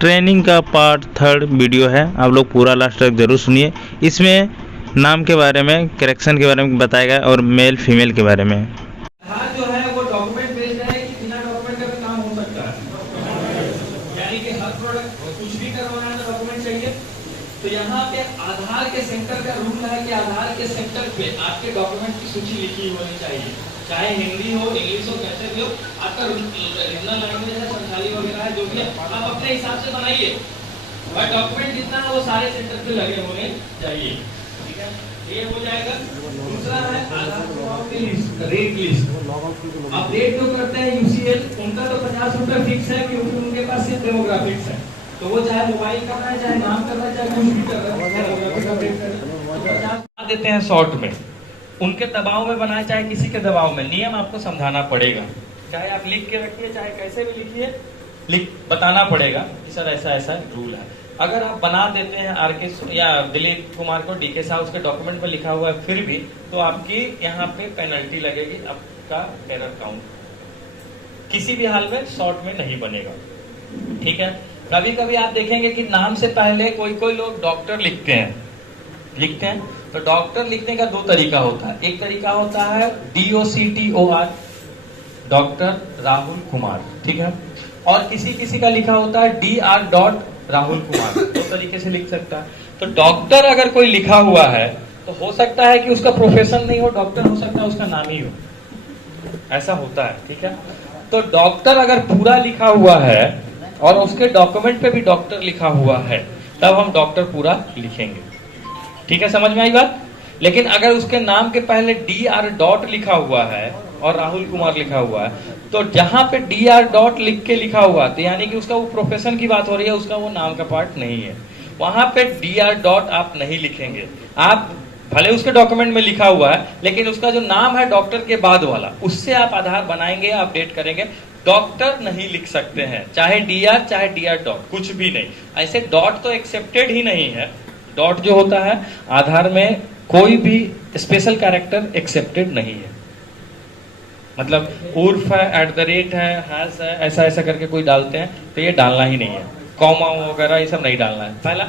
Training का part 3 video है, आप लोग पूरा लास्ट तक जरूर सुनिए। इसमें नाम के बारे में, करेक्शन के बारे में बताया गया और मेल फीमेल के बारे में। आधार जो है वो डॉक्यूमेंट बेस्ड है कि बिना डॉक्यूमेंट का भी काम हो सकता है, यानी कि हर प्रोडक्ट कुछ भी करवाना है तो डॉक्यूमेंट चाहिए। तो यहाँ पे आधार के सेंटर का रूल है कि आधार के सेंटर पे आपके डॉक्यूमेंट की सूची लिखी होनी चाहिए, चाहे हिंदी हो, इंग्लिश हो, कैसे भी हो। आपका रीजनल लैंग्वेज है, संथाली वगैरह है, जो भी है आप अपने हिसाब से बनाइए, और डॉक्यूमेंट जितना है वो सारे सेंटर पे लगे होने चाहिए। ठीक है, ये हो जाएगा। दूसरा है आधार की लिस्ट, रेट लिस्ट। अब रेट जो करते हैं यूसीएल, उनका तो 50 रुपए फिक्स है, क्योंकि उनके पास सिर्फ डेमोग्राफिक्स है। तो वो चाहे मोबाइल करना है, चाहे नाम करना है, चाहे कुछ भी करना है, तो 50 देते हैं शॉर्ट में। उनके दबाव में बनाए, चाहे किसी के दबाव में, नियम आपको समझाना पड़ेगा। चाहे आप लिख के रखिए, चाहे कैसे भी लिखिए, लिख बताना पड़ेगा कि सर ऐसा ऐसा रूल है। अगर आप बना देते हैं आरके या दिलीप कुमार को डीके साहब, उसके डॉक्यूमेंट में लिखा हुआ है फिर भी, तो आपकी यहाँ पे पेनल्टी लगेगी, आपका एरर काउंट किसी भी हाल में शॉर्ट में नहीं बनेगा। ठीक है, कभी कभी आप देखेंगे कि नाम से पहले कोई कोई लोग डॉक्टर लिखते हैं। तो डॉक्टर लिखने का दो तरीका होता है। एक तरीका होता है DOCTOR, डॉक्टर राहुल कुमार, ठीक है, और किसी किसी का लिखा होता है DR. राहुल कुमार। दो तरीके से लिख सकता है। तो डॉक्टर अगर कोई लिखा हुआ है तो हो सकता है कि उसका प्रोफेशन नहीं हो डॉक्टर, हो सकता है उसका नाम ही हो, ऐसा होता है। ठीक है, तो डॉक्टर अगर पूरा लिखा हुआ है और उसके डॉक्यूमेंट पे भी डॉक्टर लिखा हुआ है, तब हम डॉक्टर पूरा लिखेंगे। ठीक है, समझ में आई बात। लेकिन अगर उसके नाम के पहले DR. लिखा हुआ है और राहुल कुमार लिखा हुआ है, तो जहां पे DR. लिख के लिखा हुआ है, तो यानी कि उसका वो प्रोफेशन की बात हो रही है, उसका वो नाम का पार्ट नहीं है। वहां पे DR. आप नहीं लिखेंगे। आप भले उसके डॉक्यूमेंट में लिखा हुआ है, लेकिन उसका जो नाम है डॉक्टर के बाद वाला, उससे आप आधार बनाएंगे, अपडेट करेंगे। डॉक्टर नहीं लिख सकते हैं, चाहे DR चाहे DR. कुछ भी नहीं। ऐसे डॉट तो एक्सेप्टेड ही नहीं है। डॉट जो होता है आधार में, कोई भी स्पेशल कैरेक्टर एक्सेप्टेड नहीं है। मतलब उर्फ है, @@ है, ऐसा ऐसा करके कोई डालते हैं, तो ये डालना ही नहीं है। कॉमा वगैरह ये सब नहीं डालना है। पहला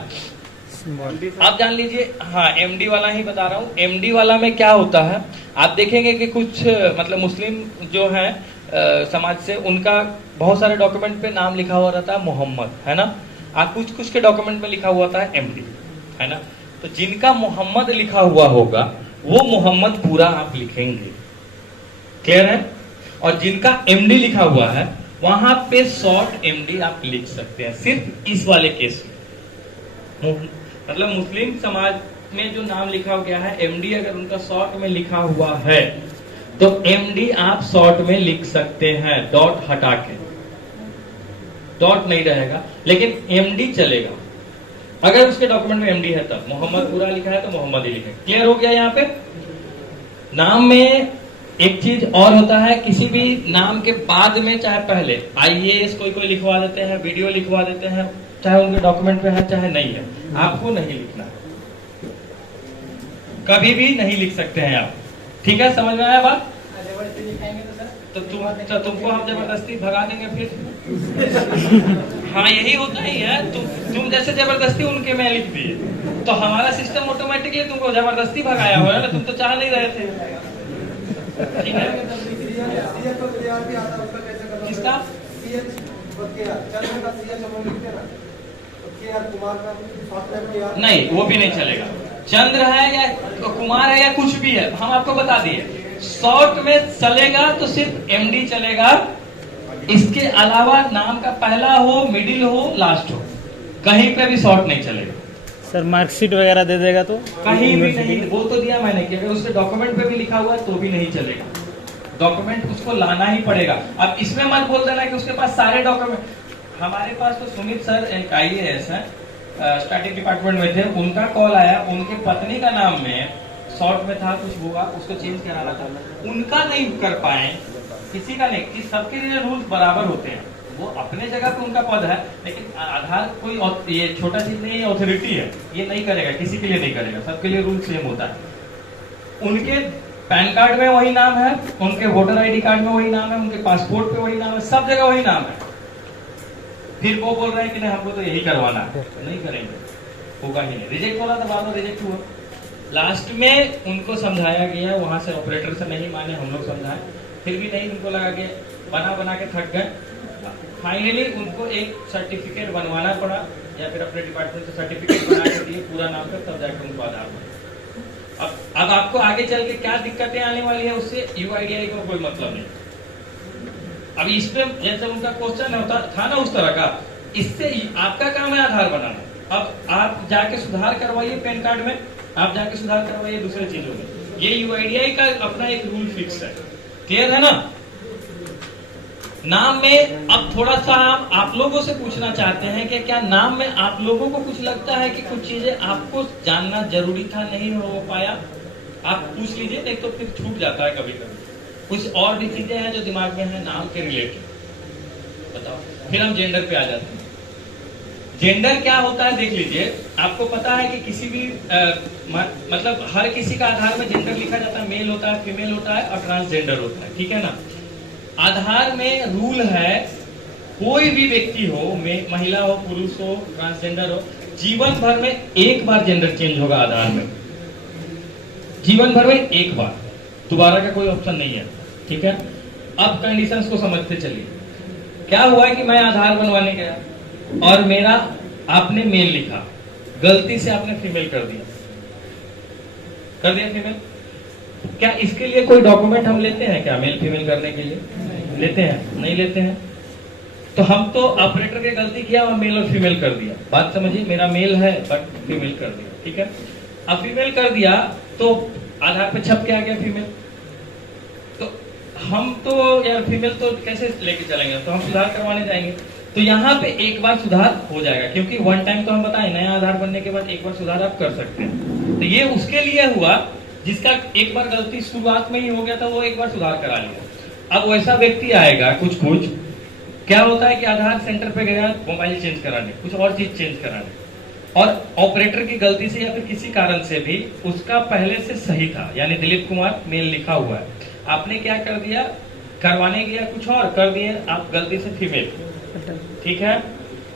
आप जान लीजिए। हाँ, MD वाला ही बता रहा हूँ। MD वाला में क्या होता है, आप देखेंगे कि कुछ मतलब मुस्लिम जो है समाज से, उनका बहुत सारे डॉक्यूमेंट पे नाम लिखा हुआ रहता है मोहम्मद, है ना। आप कुछ कुछ के डॉक्यूमेंट में लिखा हुआ था MD, है ना। तो जिनका मोहम्मद लिखा हुआ होगा वो मोहम्मद पूरा आप लिखेंगे, क्लियर है। और जिनका MD लिखा हुआ है वहां पे शॉर्ट MD आप लिख सकते हैं, सिर्फ इस वाले केस में। मतलब मुस्लिम समाज में जो नाम लिखा गया है MD, अगर उनका शॉर्ट में लिखा हुआ है तो MD आप शॉर्ट में लिख सकते हैं, डॉट हटा के। डॉट नहीं रहेगा, लेकिन MD चलेगा। अगर उसके डॉक्यूमेंट में MD है तब, मोहम्मद पूरा लिखा है तो मोहम्मद ही लिखे। क्लियर हो गया। यहाँ पे नाम में एक चीज और होता है, किसी भी नाम के बाद में चाहे पहले IAS कोई कोई लिखवा देते हैं, वीडियो लिखवा देते हैं, चाहे उनके डॉक्यूमेंट में है चाहे नहीं है, आपको नहीं लिखना, कभी भी नहीं लिख सकते हैं आप। ठीक है, समझ में आया बात। तो तुमको हम जबरदस्ती भगा देंगे फिर। हाँ, यही होता ही है। तुम जैसे जबरदस्ती उनके में लिख दिए, तो हमारा सिस्टम ऑटोमेटिकली तुमको जबरदस्ती भगाया हुआ है ना, तुम तो चाह नहीं रहे थे। ठीक है, किसका नहीं, वो भी नहीं चलेगा। चंद्र है या कुमार है या कुछ भी है, हम आपको बता दिए। शॉर्ट में चलेगा तो सिर्फ MD चलेगा, इसके अलावा नाम का पहला हो, मिडिल हो, लास्ट हो, कहीं पे भी शॉर्ट नहीं चलेगा। सर मार्कशीट वगैरह दे देगा तो कहीं भी नहीं, वो तो दिया मैंने कि अगर उसके डॉक्यूमेंट पे भी लिखा हुआ है तो भी नहीं चलेगा। डॉक्यूमेंट उसको लाना ही पड़ेगा। अब इसमें मत बोल देना कि उसके पास सारे डॉक्यूमेंट। हमारे पास तो सुमित सर एक IAS है, स्टैटिक डिपार्टमेंट में थे, उनका कॉल आया, उनके पत्नी का नाम में शॉर्ट में था, कुछ हुआ, उसको चेंज कराना था, उनका नहीं कर पाए, किसी का नहीं, कि सबके लिए रूल्स बराबर होते हैं। वो अपने जगह पे उनका पद है, लेकिन आधार कोई ये छोटा चीज नहीं है, अथॉरिटी है, ये नहीं करेगा, किसी के लिए नहीं करेगा, सबके लिए रूल सेम होता है। उनके पैन कार्ड में वही नाम है, उनके वोटर ID कार्ड में वही नाम है, उनके पासपोर्ट पे वही नाम है, सब जगह वही नाम है। फिर वो बोल रहे हैं कि नहीं हमको तो यही करवाना है, नहीं करेंगे, होगा ही नहीं। रिजेक्ट वाला था, बाद में रिजेक्ट हुआ। लास्ट में उनको समझाया गया, वहां से ऑपरेटर से नहीं माने, हम लोग समझाए, फिर भी नहीं, उनको लगा कि बना बना के थक गए। फाइनली उनको एक सर्टिफिकेट बनवाना पड़ा, या फिर अपने डिपार्टमेंट से सर्टिफिकेट बना के दिए पूरा नाम पर, तब जाकर उनको आधार बना। अब आपको आगे चल के क्या दिक्कतें आने वाली है, उससे यूआईडीआई को कोई मतलब नहीं। अब इस पे जैसे उनका क्वेश्चन होता था ना उस तरह का, इससे आपका काम है आधार बनाना। अब आप जाके सुधार करवाइए पैन कार्ड में, आप जाके सुधार करवाइए दूसरे चीजों में। ये यूआईडीआई का अपना एक रूल फिक्स है, क्लियर है ना। नाम में अब थोड़ा सा हम आप लोगों से पूछना चाहते हैं कि क्या नाम में आप लोगों को कुछ लगता है कि कुछ चीजें आपको जानना जरूरी था, नहीं हो पाया? आप पूछ लीजिए, नहीं तो फिर छूट जाता है कभी कभी। कुछ और भी चीजें हैं जो दिमाग में है नाम के रिलेटेड, बताओ। फिर हम जेंडर पे आ जाते हैं। जेंडर क्या होता है देख लीजिए। आपको पता है कि किसी भी मतलब हर किसी का आधार में जेंडर लिखा जाता है, मेल होता है, फीमेल होता है और ट्रांसजेंडर होता है, ठीक है ना। आधार में रूल है, कोई भी व्यक्ति हो, महिला हो, पुरुष हो, ट्रांसजेंडर हो, जीवन भर में एक बार जेंडर चेंज होगा आधार में, जीवन भर में एक बार, दोबारा का कोई ऑप्शन नहीं है, ठीक है। अब कंडीशंस को समझते चलिए। क्या हुआ कि मैं आधार बनवाने गया और मेरा आपने मेल लिखा, गलती से आपने फीमेल कर दिया फीमेल। क्या इसके लिए कोई डॉक्यूमेंट हम लेते हैं क्या, मेल फीमेल करने के लिए? लेते हैं? नहीं लेते हैं। तो हम तो ऑपरेटर के गलती किया और मेल और फीमेल कर दिया, बात समझिए। मेरा मेल है बट फीमेल कर दिया, ठीक है। अब फीमेल कर दिया तो आधार पे छप के आ गया फीमेल, तो हम तो यार फीमेल तो कैसे लेके चलेंगे, तो हम सुधार करवाने जाएंगे। तो यहाँ पे एक बार सुधार हो जाएगा, क्योंकि वन टाइम तो हम बताएं नया आधार बनने के बाद एक बार सुधार आप कर सकते हैं। तो ये उसके लिए हुआ जिसका एक बार गलती शुरुआत में ही हो गया था, वो एक बार सुधार करा लिया। अब वैसा व्यक्ति आएगा, कुछ क्या होता है कि आधार सेंटर पे गया मोबाइल चेंज कराने, कुछ और चीज चेंज कराने, और ऑपरेटर की गलती से या फिर किसी कारण से भी उसका पहले से सही था, यानी दिलीप कुमार मेल लिखा हुआ है, आपने क्या कर दिया, करवाने गया कुछ और कर दिए आप, गलती से फीमेल, ठीक है,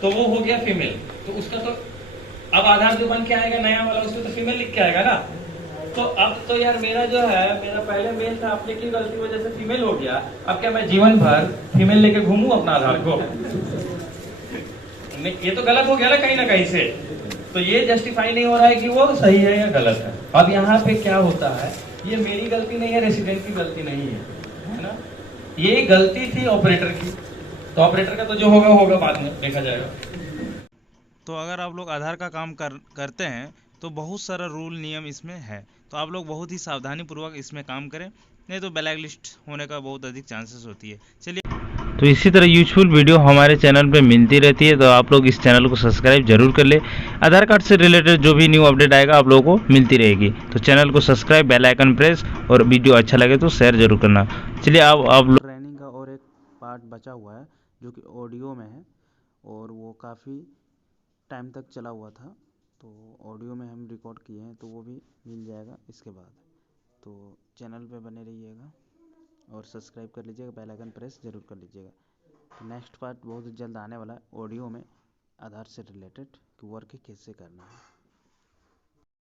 तो वो हो गया फीमेल। तो उसका तो अब आधार जो बन के आएगा नया वाला, उसमें तो फीमेल लिख के आएगा ना। तो अब तो यार मेरा जो है, मेरा पहले मेल था, अपने की गलती वजह से फीमेल हो गया, अब क्या मैं जीवन भर फीमेल लेके घूमूं अपना आधार को? ये तो गलत हो गया ना कहीं से। तो ये जस्टिफाई नहीं हो रहा है कि वो सही है या गलत है। अब यहाँ पे क्या होता है, ये मेरी गलती नहीं है, रेसिडेंट की गलती नहीं है ना, ये गलती थी ऑपरेटर की। तो ऑपरेटर का तो जो होगा होगा, बाद में देखा जाएगा। तो अगर आप लोग आधार का काम करते हैं तो बहुत सारा रूल नियम इसमें है, तो आप लोग बहुत ही सावधानी पूर्वक इसमें काम करें, नहीं तो ब्लैक लिस्ट होने का बहुत अधिक चांसेस होती है। चलिए, तो इसी तरह यूजफुल वीडियो हमारे चैनल पे मिलती रहती है, तो आप लोग इस चैनल को सब्सक्राइब जरूर कर ले। आधार कार्ड से रिलेटेड जो भी न्यू अपडेट आएगा आप लोगों को मिलती रहेगी। तो चैनल को सब्सक्राइब, बेल आइकन प्रेस, और वीडियो अच्छा लगे तो शेयर जरूर करना। चलिए, अब आप लोग ट्रेनिंग का और एक पार्ट बचा हुआ है जो कि ऑडियो में है, और वो काफ़ी टाइम तक चला हुआ था, तो ऑडियो में हम रिकॉर्ड किए हैं, तो वो भी मिल जाएगा इसके बाद। तो चैनल पे बने रहिएगा और सब्सक्राइब कर लीजिएगा, बेल आइकन प्रेस जरूर कर लीजिएगा। तो नेक्स्ट पार्ट बहुत जल्द आने वाला है ऑडियो में, आधार से रिलेटेड कि वर्क कैसे करना है।